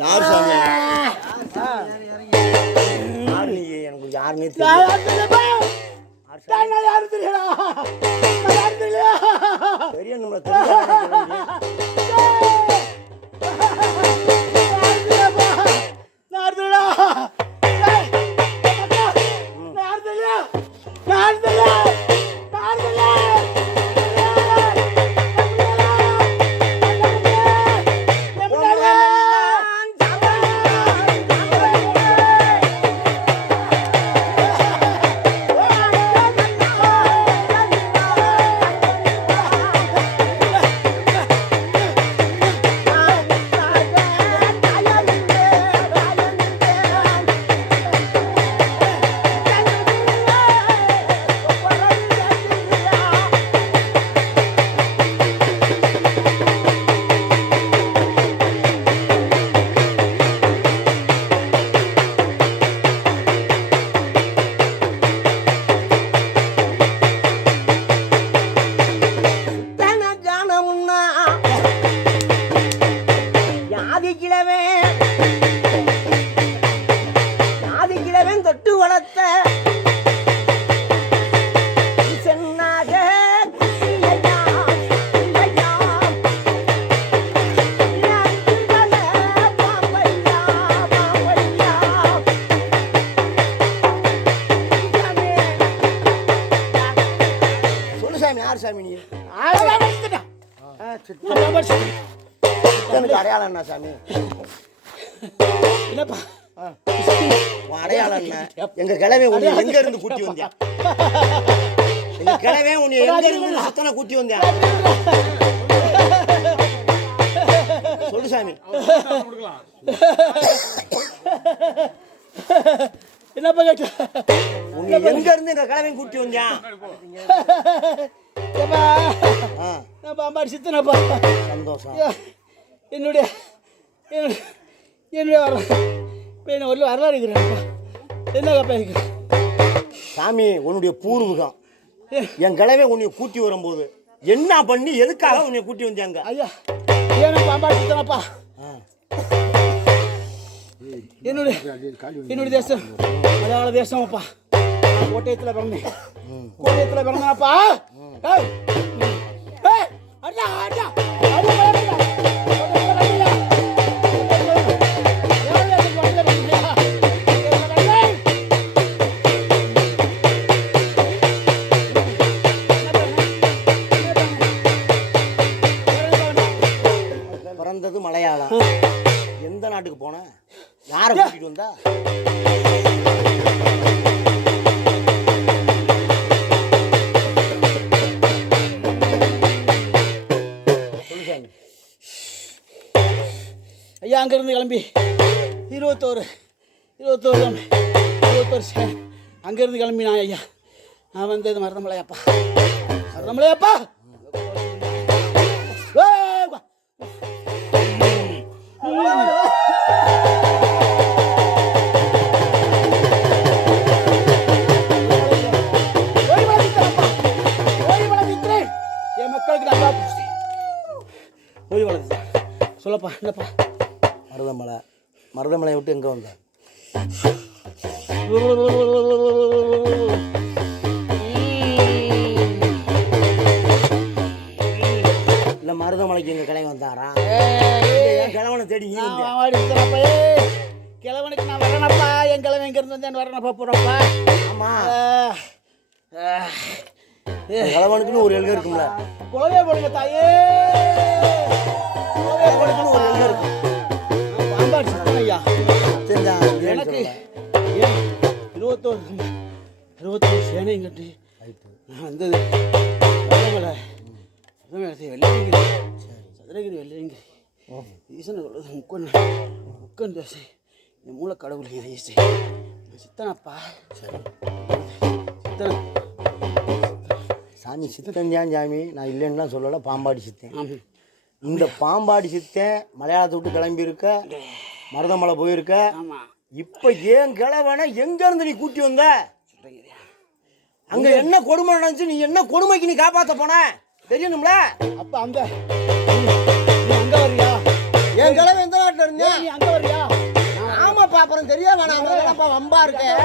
யார் சாமி? எனக்கு யாருமே தெரியல. பெரிய நம்மள அடையாளம் என்ன சாமி? என்னப்பா அடையாளம் என்ன? எங்க கிழமை உன்னை எங்க இருந்து கூட்டி வந்தியா? எங்க கிழமை உன்னை எங்க இருந்து சுத்தனை கூட்டி வந்தியா? சொல்லு சாமி. என்னப்பா கேட்ட? உன்னை எங்க இருந்து எங்க கிழமை கூட்டி வந்தியா? பாம்பாடி சித்தனப்பா. சந்தோஷம். என்னுடைய ஒரு வரலாறு இருக்கிறேன்ப்பா. என்னப்பா இருக்கு சாமி? உன்னுடைய பூர்வீகம் என் கிழமை உன்னை கூட்டி வரும்போது என்ன பண்ணி எதுக்காக உன்னை கூட்டி வந்தாங்க? ஐயா ஏன்னா பாம்பாடி சித்தனப்பா. என்னுடைய தேசம் மலையாள தேசம்ப்பா. கோட்டயத்தில் பிறந்தேன். கோட்டயத்தில் பிறந்தாப்பா. பிறந்தது மலையாளம். எந்த நாட்டுக்கு போன? யாரை கூட்டிட்டு வந்தா? ஐயா அங்கேருந்து கிளம்பி 21 அங்கேருந்து கிளம்பி நான் ஐயா நான் வந்தது மருதமலையாப்பா. மருதமலையாப்பா என் மக்களுக்கு நல்லா ஓய்வு வளர்த்து சொல்லப்பா. என்னப்பா? மருதமலையை விட்டு எங்கே வந்த? இல்லை மருதமலைக்கு எங்கள் கிளம்பி வந்தாரா? கிழவனை தேடி கிழவனுக்கு நான் வரேனப்பா. என் கிழவன் எங்கேருந்து வந்தேன் வரேனப்பா போகிறப்பா. ஆமாம் கிழவனுக்குன்னு ஒரு எழுக இருக்கும்ல. குழந்தைய போடுங்க தாயே. கிழவனுக்குன்னு ஒரு எழுக இருக்கும். ஐயா எனக்கு 21 சேனையும் கட்டி வந்தது வெள்ளையங்கிரி சதுரகிரி வெள்ளையங்கிரி ஈசனை சொல்வது முக்கன் தோசை இந்த மூல கடவுள் ஈசை சித்தனப்பா. சித்தன சாமி சித்தன் சாமி நான் இல்லைன்னா சொல்லலை. பாம்பாடி சித்தன். இந்த பாம்பாடி சித்தன் மலையாளத்தை விட்டு கிளம்பியிருக்க, மருதமலை போயிருக்க. இப்போ ஏன் கிழவனை எங்கேருந்து நீ கூட்டி வந்த? அங்கே என்ன கொடுமை நடந்துச்சு? நீ என்ன கொடுமைக்கு நீ காப்பாற்ற போன? தெரியணும்ல. அப்ப அந்த நீ அங்க வரியா? என் கிழமை எந்த நாட்டுல இருந்தேன்? நீ அங்க வரியா? ஆமாப்பா, அப்புறம் தெரிய வேணாம். வம்பா இருக்கேன்.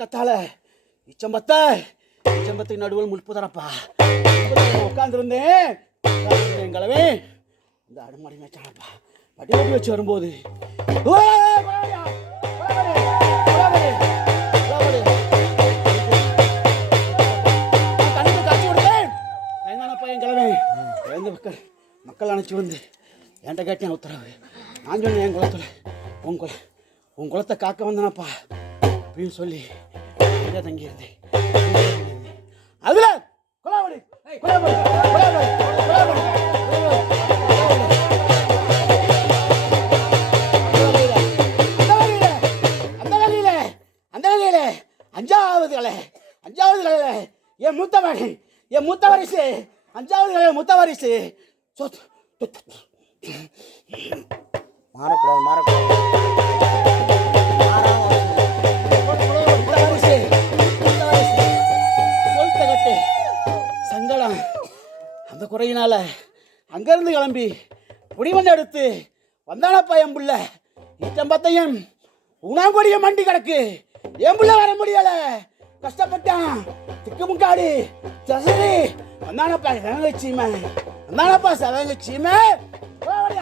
கத்தால இச்சம்பத்துக்கு நடுவில் முள்புதரப்பா உட்காந்துருந்தேன். எங்களவே இந்த அடுமாடி மேய்ச்சானப்பா பட்டி பட்டி வச்சு வரும்போது கண்ணுக்கு காட்சி கொடுத்தேன். எங்கனப்பா என் கிழமை எழுந்து மக்கள் அணைச்சி வந்து என்கிட்ட கேட்டேன் உத்தரவு. நான் சொன்னேன் என் குளத்தில் உன் குளத்தை காக்க வந்தனப்பா அப்படின்னு சொல்லி இங்கே தங்கியிருந்தேன். அதுல கொலாவடி அந்த வகையில அஞ்சாவது கலை என் மூத்த வாரிசு அஞ்சாவது கலை மூத்த வாரிசு மாறக்கூடாது. சங்கடம் அந்த குறையினால அங்கிருந்து கிளம்பி புடிமண்ணை எடுத்து வந்தானப்பா என் புள்ள. இச்சம்பத்தையும் உணாங்கொடிய மண்டி கிடக்கு. என் புள்ள வர முடியல, கஷ்டப்பட்டான். திக்குமுக்காடி சசரி வந்தானப்பா சவங்கச்சீமை கொலாவடி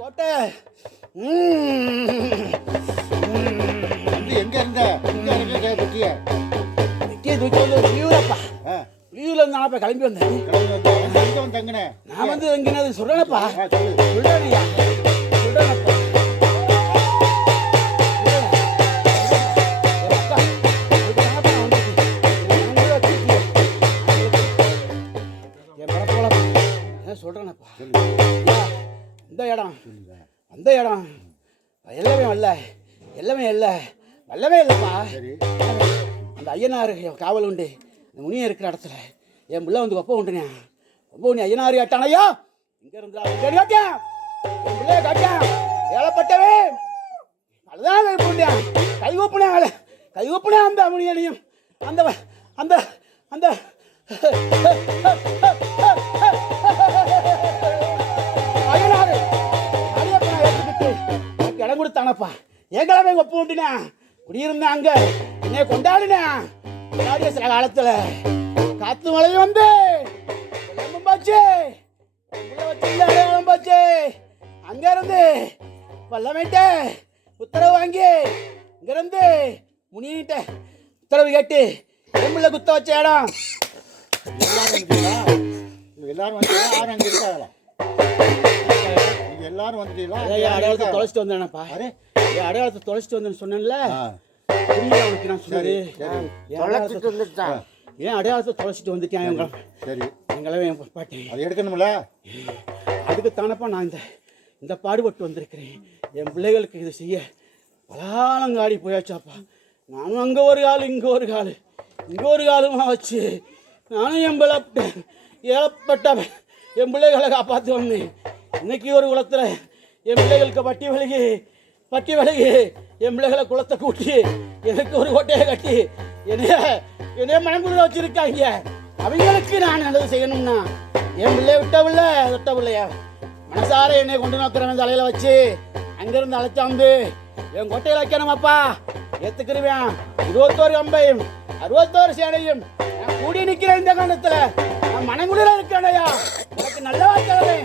கோட்டை. எங்க இருந்த வெட்டிய தூக்கி வந்து லீவுலப்பா லீவுல இருந்தாப்பா கிளம்பி வந்தேன். தங்கினேன் நான் வந்து எங்கினது சொல்றேனப்பா சொல்றேன்யா சொல்றேனப்பா. சொல்றேனப்பா அந்த இடம் எல்லாமே வல்லவே இல்லைப்பா. அந்த ஐயனார் காவல் உண்டு, அந்த முனியை இருக்கிற இடத்துல என் பிள்ளை வந்து ஒப்ப உண்டுனே. ஒப்ப உண்ணி ஐயனார் கேட்டானையா இங்க இருந்தா கேட்டேன். என் பிள்ளைய கேட்டேன். ஏழப்பட்டவே அதுதான் கைகூப்பினேன் அந்த முனியனையும் அந்த அந்த அந்த ஐயனாரு அடியப்பா ஏற்றுக்கிட்டு எனக்கு இடம் கொடுத்தானப்பா. எங்களவே ஒப்பு உண்டினா குடியிருந்தேன். அங்க என்னை கொண்டாடினேன். கொண்டாடிய சில காலத்துல காத்து மழை வந்து போச்சு, அடையாளம் போச்சு. அங்க இருந்து வல்லமைட்ட உத்தரவு வாங்கி இங்கிருந்து முனியிட்ட உத்தரவு கேட்டு எம்பிள்ள குத்த வச்ச இடம். எல்லாரும் வந்து யாரும் அங்க இருக்காங்களா? எல்லாரும் வந்துட்டீங்களா? அடையாளத்தை தொலைச்சிட்டு வந்தேனப்பா. அடையாளத்தை தொலைச்சிட்டு வந்தேன்னு சொன்னேன்ல, அவனுக்கு நான் சொன்னாரு ஏன் அடையாளத்தை தொலைச்சிட்டு வந்துட்டேன். சரி எங்களவே என் பாட்டேன் அதை எடுக்கணும்ல. அதுக்கு தானப்பா நான் இந்த பாடுபட்டு வந்திருக்கிறேன். என் பிள்ளைகளுக்கு இது செய்ய பலாலங்காடி போயாச்சாப்பா. நானும் அங்கே ஒரு கால் இங்கே ஒரு காலுமா வச்சு நானும் ஏழப்பட்ட என் பிள்ளைகளை காப்பாற்றி வந்தேன். இன்னைக்கு ஒரு குளத்தில் என் பிள்ளைகளுக்கு பட்டி விலகி என் பிள்ளைகளை குளத்தை கூட்டி எனக்கு ஒரு கோட்டையை கட்டி என்னைய மனங்குள்ள வச்சிருக்காங்க. அவங்களுக்கு நான் நல்லது செய்யணும்னா என் பிள்ளைய விட்ட பிள்ளையா மனசார என்னை கொண்டு நோக்கிறவன் தலையில வச்சு அங்கிருந்து அழைச்சாந்து என் கோட்டையில் வைக்கணுமாப்பா. ஏத்துக்கிருவேன். 21 அம்பையும் 61 சேனையும் நான் கூடி நிற்கிறேன். இந்த காலத்துல நான் மனங்குள்ள இருக்கிறேன்யா. எனக்கு நல்ல வாய்க்கிறே.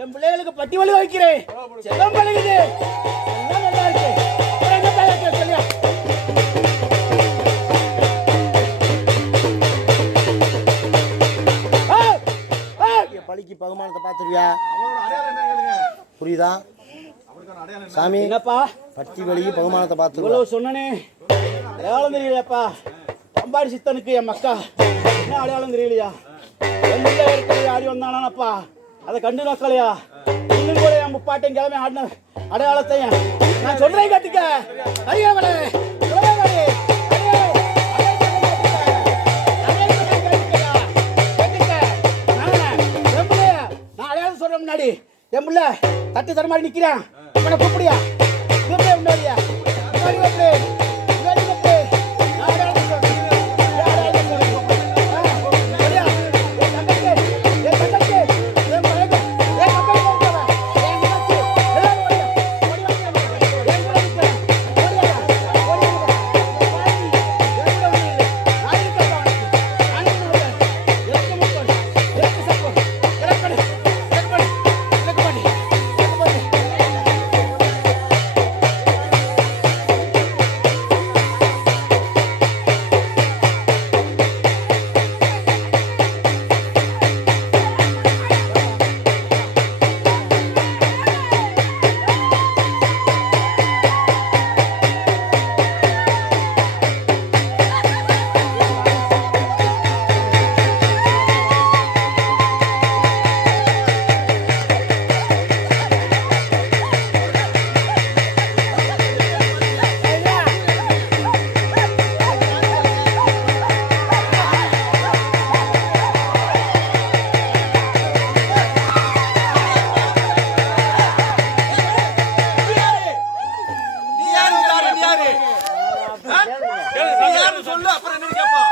என் பிள்ளைகளுக்கு பட்டி வலி வைக்கிறேன். செல்லம் பழகுது. நல்லா இருக்கு. சொல்லியா பழிக்கு பகுமானத்தை பார்த்துருவியா? புரியுதா சாமி? என்னப்பா பட்டி வலிக்கு பகுமானத்தை பார்த்து இவ்வளவு சொன்னனே அடையாளம் தெரியலையாப்பா. அம்பாடி சித்தனுக்கு என் மக்கா என்ன அடையாளம் தெரியலையா? என் பிள்ளை இருக்கிற ஆடி வந்தானாப்பா, அதை கண்டு நோக்கலையா? இன்னும் கூட முப்பாட்டையும் கிழமை ஆடின அடையாளத்தையும் நான் சொல்றேன் கேட்டுக்க. அறியாமலே உலகங்களே, நான் அடையாளம் சொல்ற முன்னாடி என் பிள்ளை தட்டு தர மாதிரி நிக்கிறான். இவனை கூப்பிடியா? கூப்பிடு முன்னாடியா? முன்னாடி கூப்பிடு. முன்னாடி கூப்பிடு. நான் அடையாளம் சொல்றேன். நான் அடையாளம் சொல்றேன். சரியா? என் தங்கச்சி, என் தங்கச்சி, என் மகன், என் மக்கள் போறவன், என் தங்கச்சி, எல்லாரும் ஓடியா. ஓடி வாங்க. என் கூட நிக்கிறேன். ஓடியா. ஓடி வாங்க. என் கூட வந்து நான் இருக்கேன் அவனுக்கு. நான் இருக்கேன். எனக்கு முப்பது. எனக்கு சப்போர்ட். எனக்கு பண்ணு. எனக்கு பண்ணு. எனக்கு பண்ணு. எனக்கு பண்ணு. சொல்லு அப்புறம் என்ன கேட்பான்.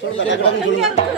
சொல்லுங்க.